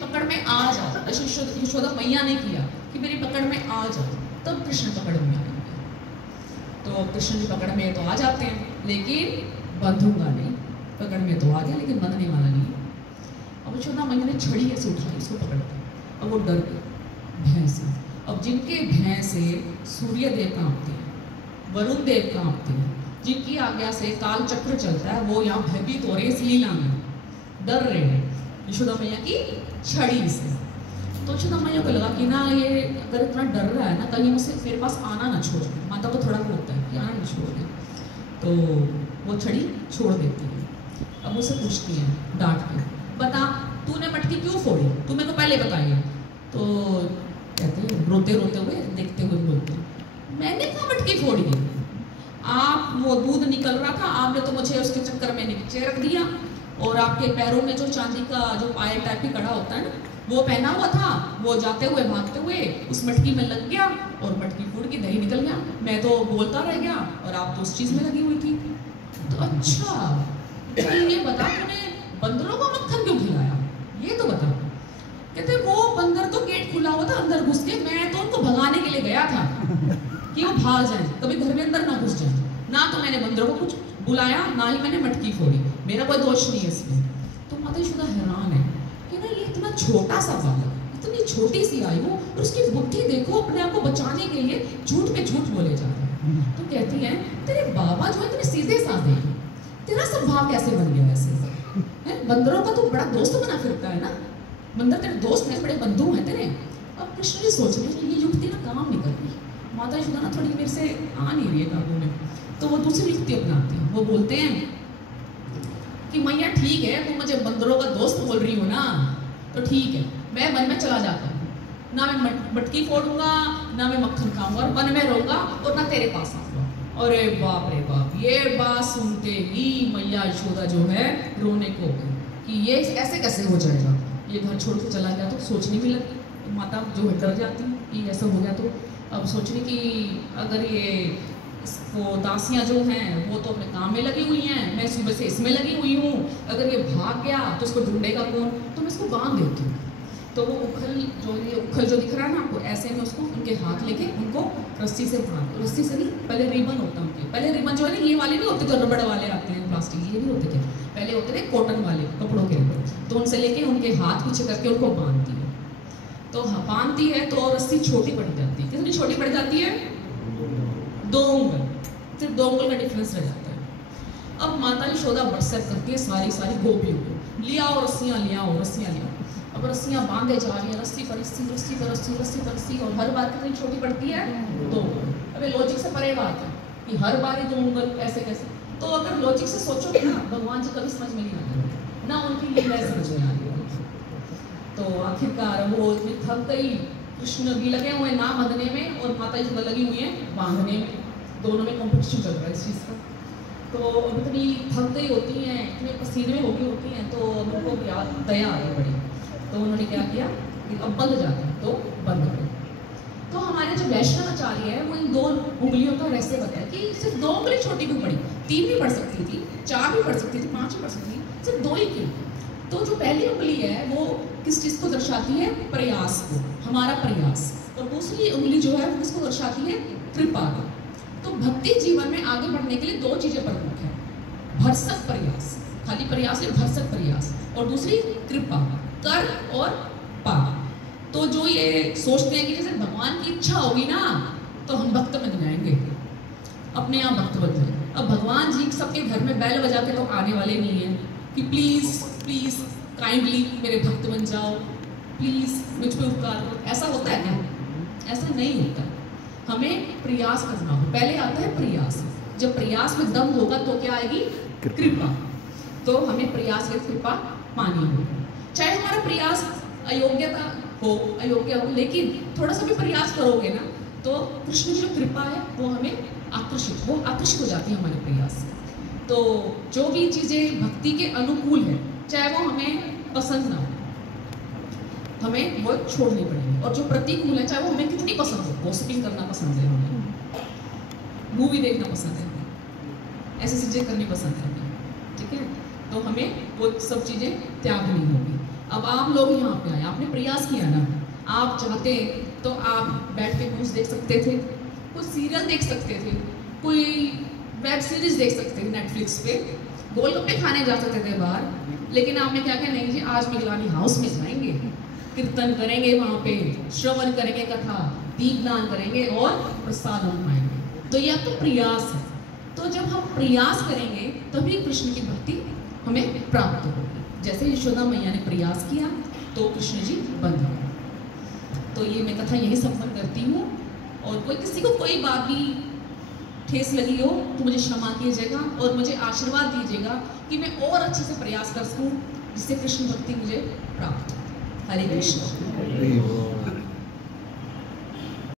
पकड़ में आ जाओ, जैसे यशोदा मैया ने किया कि मेरी पकड़ में आ जाओ, तब कृष्ण पकड़ में आएंगे। तो कृष्ण की पकड़ में तो आ जाते हैं, लेकिन बंधूंगा नहीं। पकड़ में तो आ गया लेकिन बंधने वाला नहीं। अब यशोदा मैया ने छड़ी ऐसे उठाई, इसको पकड़ते, अब वो डर गए भैंस से। अब जिनके भैंस से सूर्य देव कांपते हैं, वरुण देव कांपते हैं, जिनकी आज्ञा से काल चक्र चलता है, वो यहाँ भयभीत हो रहे हैं इस लीला में, डर रहे हैं यशोदा मैया की छड़ी से। तो यशोदा मैया को लगा कि ना ये अगर इतना डर रहा है ना, कहीं मुझसे मेरे पास आना ना छोड़ दे। माता को थोड़ा होता है कि आना ना छोड़ दे, तो वो छड़ी छोड़ देती है। अब उसे पूछती है डांट के, बता तूने मटकी क्यों फोड़ी, तू मेरे को पहले बताइए। तो कहते हैं रोते रोते हुए, देखते हुए बोलते, मैंने कहाँ मटकी फोड़ी है, आप वो दूध निकल रहा था, आपने तो मुझे उसके चक्कर में नीचे रख दिया, और आपके पैरों में जो चांदी का जो पायल टाइप की कड़ा होता है ना, वो पहना हुआ था, वो जाते हुए भागते हुए उस मटकी में लग गया और मटकी फूट के दही निकल गया। मैं तो बोलता रह गया और आप तो उस चीज़ में लगी हुई थी। तो अच्छा ये बता तूने बंदरों को मक्खन क्यों खिलाया, ये तो बता। कहते वो बंदर तो गेट खुला हुआ था, अंदर घुस के, मैं तो उनको भगाने के लिए गया था कि वो भाग जाए, कभी घर में अंदर ना घुस जाए। ना तो मैंने बंदरों को कुछ बुलाया, ना ही मैंने मटकी फोड़ी, मेरा कोई दोष नहीं है इसमें। तो माता यशोदा हैरान है कि ना ये इतना छोटा सा बालक, इतनी छोटी सी आयु, और उसकी बुद्धि देखो, अपने आप को बचाने के लिए झूठ पे झूठ बोले जा रहे हैं। तो कहती है तेरे बाबा जो है इतने सीधे साधे, तेरा स्वभाव कैसे बन गया ऐसे है? बंदरों का तो बड़ा दोस्त बना फिरता है ना, बंदर तेरे दोस्त हैं, बड़े बंधु हैं तेरे। अब कृष्ण जी सोच रहे हैं ये युक्ति ना काम नहीं कर रही, माता यशोदा ना थोड़ी मेरे से आ नहीं रही है काबू में। तो वो दूसरी युक्ति अपनाती हैं, वो बोलते हैं कि मैया ठीक है, तुम मुझे बंदरों का दोस्त बोल रही हो ना, तो ठीक है, मैं वन में चला जाता हूँ, ना मैं मटकी फोड़ूंगा, ना मैं मक्खन खाऊंगा, और वन में रहूंगा, और ना तेरे पास आऊंगा। अरे बाप रे बाप, ये बात सुनते ही मैया यशोदा जो है रोने को गई कि ये ऐसे कैसे हो जाएगा, ये घर छोड़ के चला गया। तो सोचने भी लगी, तो माता जो है डर जाती कि ऐसा हो गया। तो अब सोचने की अगर ये इसको दासियाँ जो हैं वो तो अपने काम में लगी हुई हैं, मैं सुबह से इसमें लगी हुई हूँ, अगर ये भाग गया तो इसको ढूंढेगा कौन, तो मैं इसको बांध देती हूँ। तो वो उखल जो दिख रहा है ना आपको, ऐसे में उसको उनके हाथ लेके उनको रस्सी से बांध, रस्सी से नहीं, पहले रिबन होता है उनके, पहले रिबन जो है ना ये वाले नहीं होते, तो रबड़ वाले आते हैं प्लास्टिक, ये नहीं होते थे, पहले होते थे कॉटन वाले कपड़ों के रिबन। तो उनसे लेके उनके हाथ पीछे करके उनको बांधती है। तो बांधती है तो रस्सी छोटी पड़ जाती है, कितनी छोटी पड़ जाती है, 2 उंगल, सिर्फ 2 उंगल का डिफरेंस रह जाता है। अब माता यशोदा व्हाट्सएप करती है सारी गोपियों को, लिया और रस्सियाँ लिया और रस्सियाँ लिया। अब रस्सियाँ बांधे जा रही हैं, रस्सी पर रस्सी, रस्सी पर रस्सी, रस्सी पर रस्सी, और हर बार कितनी छोटी पड़ती है, 2 उंगल। अब ये लॉजिक से परे बात है कि हर बार ही 2 उंगल ऐसे कैसे। तो अगर लॉजिक से सोचोगे ना, भगवान जी कभी समझ में नहीं आएगा ना, उनकी लीला समझ में आएगी। तो आखिरकार वो इतनी थक गई, कृष्ण भी लगे हुए ना बांधने में और माता यशोदा लगी हुई है बांधने में, दोनों में कॉम्पिटिशन चल रहा है इस चीज़ का। तो अब इतनी थक गई होती हैं, इतने पसीने में हो गई होती हैं, तो उनको दया आ गई बड़ी। तो उन्होंने क्या किया कि अब बंध जाते हैं, तो बंद गए। तो हमारे जो वैष्णव आचार्य है वो इन 2 उंगलियों का रहस्य बताया कि सिर्फ 2 उंगली छोटी क्यों पड़ी, 3 भी पढ़ सकती थी, 4 भी पढ़ सकती थी, 5 भी पढ़ सकती थी, सिर्फ 2 ही क्यों। तो जो पहली उंगली है वो किस चीज़ को दर्शाती है, प्रयास को, हमारा प्रयास, और दूसरी उंगली जो है वो किसको दर्शाती है, कृपा को। तो भक्ति जीवन में आगे बढ़ने के लिए 2 चीज़ें प्रमुख हैं, भरसक प्रयास, खाली प्रयास है, भरसक प्रयास, और दूसरी कृपा, कर और पा। तो जो ये सोचते हैं कि जैसे भगवान की इच्छा होगी ना तो हम भक्त बन जाएंगे, अपने आप भक्त बन जाएंगे। अब भगवान जी सबके घर में बैल बजा के तो आने वाले नहीं हैं कि प्लीज़ प्लीज़ काइंडली मेरे भक्त बन जाओ, प्लीज़ मुझ पे उपकार करो, ऐसा होता है क्या, ऐसा नहीं होता। हमें प्रयास करना हो, पहले आता है प्रयास, जब प्रयास में दम होगा तो क्या आएगी, कृपा। तो हमें प्रयास में कृपा पानी होगी, चाहे हमारा प्रयास अयोग्यता हो, अयोग्य हो, लेकिन थोड़ा सा भी प्रयास करोगे ना तो कृष्ण की जो कृपा है वो हमें आकर्षित हो जाती है हमारे प्रयास से। तो जो भी चीज़ें भक्ति के अनुकूल है, चाहे वो हमें पसंद ना हो, हमें वो छोड़नी पड़ेगी, और जो प्रतिकूल है, चाहे वो हमें कितनी पसंद हो, गॉसिपिंग करना पसंद है हमें, मूवी देखना पसंद है हमें, ऐसी चीज़ें करनी पसंद है हमें, ठीक है, तो हमें वो सब चीज़ें त्यागनी होगी। अब आप लोग यहाँ पे आए, आपने प्रयास किया ना, आप चाहते तो आप बैठ के न्यूज़ देख सकते थे, कोई सीरियल देख सकते थे, कोई वेब सीरीज देख सकते थे नेटफ्लिक्स पे, गोलगप्पे खाने जा सकते थे बाहर, लेकिन आपने क्या क्या नहीं जी, आज मिगलानी हाउस में जाएंगे, कीर्तन करेंगे, वहाँ पे श्रवण करेंगे कथा, दीपदान करेंगे और प्रसादम खाएंगे। तो ये आपका प्रयास है। तो जब हम प्रयास करेंगे तभी कृष्ण की भक्ति हमें प्राप्त होगी। जैसे यशोदा मैया ने प्रयास किया तो कृष्ण जी बंध गए। तो ये मैं कथा यही संपन्न करती हूँ, और कोई किसी को कोई बात भी ठेस लगी हो तो मुझे क्षमा कीजिएगा और मुझे आशीर्वाद दीजिएगा कि मैं और अच्छे से प्रयास कर सकूँ जिससे कृष्ण भक्ति मुझे प्राप्त हो। हरे कृष्ण।